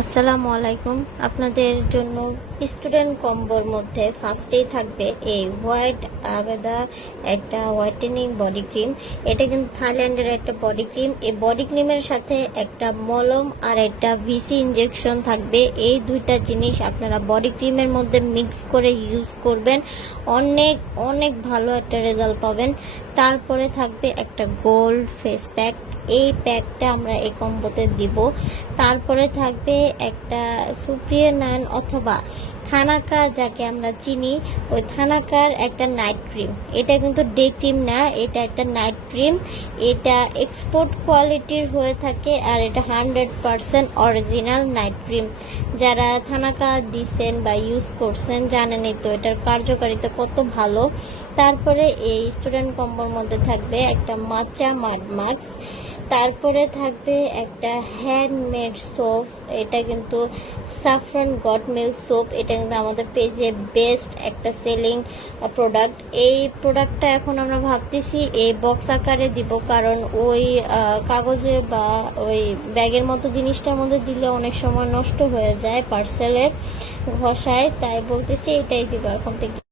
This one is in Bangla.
আসসালামু আলাইকুম। আপনাদের জন্য স্টুডেন্ট কম্বোর মধ্যে ফার্স্টেই থাকবে এই হোয়াইট আবেদা একটা হোয়াইটেনিং বডি ক্রিম। এটা কিন্তু থাইল্যান্ডের একটা বডি ক্রিম। এই বডি ক্রিমের সাথে একটা মলম আর একটা ভিসি ইনজেকশন থাকবে। এই দুইটা জিনিস আপনারা বডি ক্রিমের মধ্যে মিক্স করে ইউজ করবেন, অনেক অনেক ভালো একটা রেজাল্ট পাবেন। তারপরে থাকবে একটা গোল্ড ফেস প্যাক। এই প্যাকটা আমরা এই কম্বোতে দিব। তারপরে থাকবে একটা সুপ্রিয়া নান অথবা থানাকা, যাকে আমরা চিনি, ওই থানাকার একটা নাইট ক্রিম। এটা কিন্তু ডে ক্রিম না, এটা একটা নাইট ক্রিম। এটা এক্সপোর্ট কোয়ালিটির হয়ে থাকে আর এটা 100% অরিজিনাল নাইট ক্রিম। যারা থানাকা দিছেন বা ইউজ করছেন জানেনই তো এটার কার্যকারিতা কত ভালো। তারপরে এই স্টুডেন্ট কম্বোর মধ্যে থাকবে একটা মাচা মাড মাস্ক। তারপরে থাকবে একটা হ্যান্ডমেড সোপ। এটা কিন্তু সাফরান গড মিল্ক সোপ। এটা কিন্তু আমাদের পেজে বেস্ট একটা সেলিং প্রোডাক্ট। এই প্রোডাক্টটা এখন আমরা ভাবতেছি এই বক্স আকারে দিব, কারণ ওই কাগজে বা ওই ব্যাগের মতো জিনিসটার মধ্যে দিলে অনেক সময় নষ্ট হয়ে যায় পার্সেলে ঘষায়, তাই বলতেছি এটাই দিব এখন থেকে।